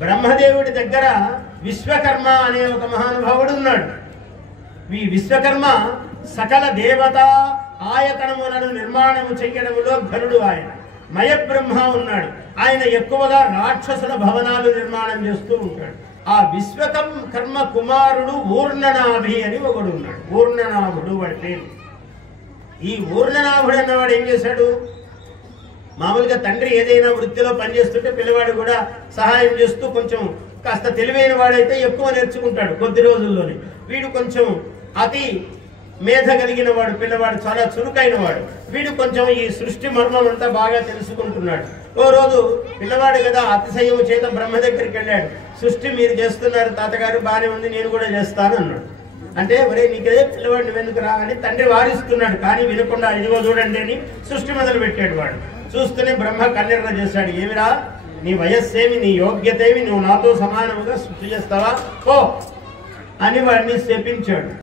బ్రహ్మదేవుడి దగ్గర విశ్వకర్మ అనే ఒక మహానుభావుడు ఉన్నాడు. ఈ విశ్వకర్మ సకల దేవత ఆయతనములను నిర్మాణము చెయ్యడంలో ఘనుడు. ఆయన మయబ్రహ్మ ఉన్నాడు. ఆయన ఎక్కువగా రాక్షసుల భవనాలు నిర్మాణం చేస్తూ ఉంటాడు. ఆ విశ్వకర్మ కుమారుడు ఊర్ణనాభి అని ఒకడు ఉన్నాడు. ఊర్ణనాభుడు వాడి పేరు. ఈ ఊర్ణనాభుడు అన్నవాడు ఏం చేశాడు? మామూలుగా తండ్రి ఏదైనా వృత్తిలో పనిచేస్తుంటే పిల్లవాడు కూడా సహాయం చేస్తూ కొంచెం కాస్త తెలివైన వాడైతే ఎక్కువ నేర్చుకుంటాడు కొద్ది రోజుల్లోనే. వీడు కొంచెం అతి మేధ కలిగిన వాడు, పిల్లవాడు చాలా చురుకైన వాడు. వీడు కొంచెం ఈ సృష్టి మర్మం అంతా బాగా తెలుసుకుంటున్నాడు. ఓ రోజు పిల్లవాడు కదా అతిశయము చేత బ్రహ్మ దగ్గరికి వెళ్ళాడు. సృష్టి మీరు చేస్తున్నారు తాతగారు, బాగానే ఉంది, నేను కూడా చేస్తాను అన్నాడు. అంటే ఒరే నీకే పిల్లవాడు నువ్వెందుకు రా అని తండ్రి వారిస్తున్నాడు. కానీ వినకుండా ఇదిగో చూడండి అని సృష్టి మొదలు పెట్టాడు. వాడు చూస్తూనే బ్రహ్మ కన్నెర్ర చేశాడు. ఏమిరా నీ వయస్సేమి, నీ యోగ్యత ఏమి, నువ్వు నాతో సమానముగా సృష్టి చేస్తావా ఓ అని వాడిని శపించాడు.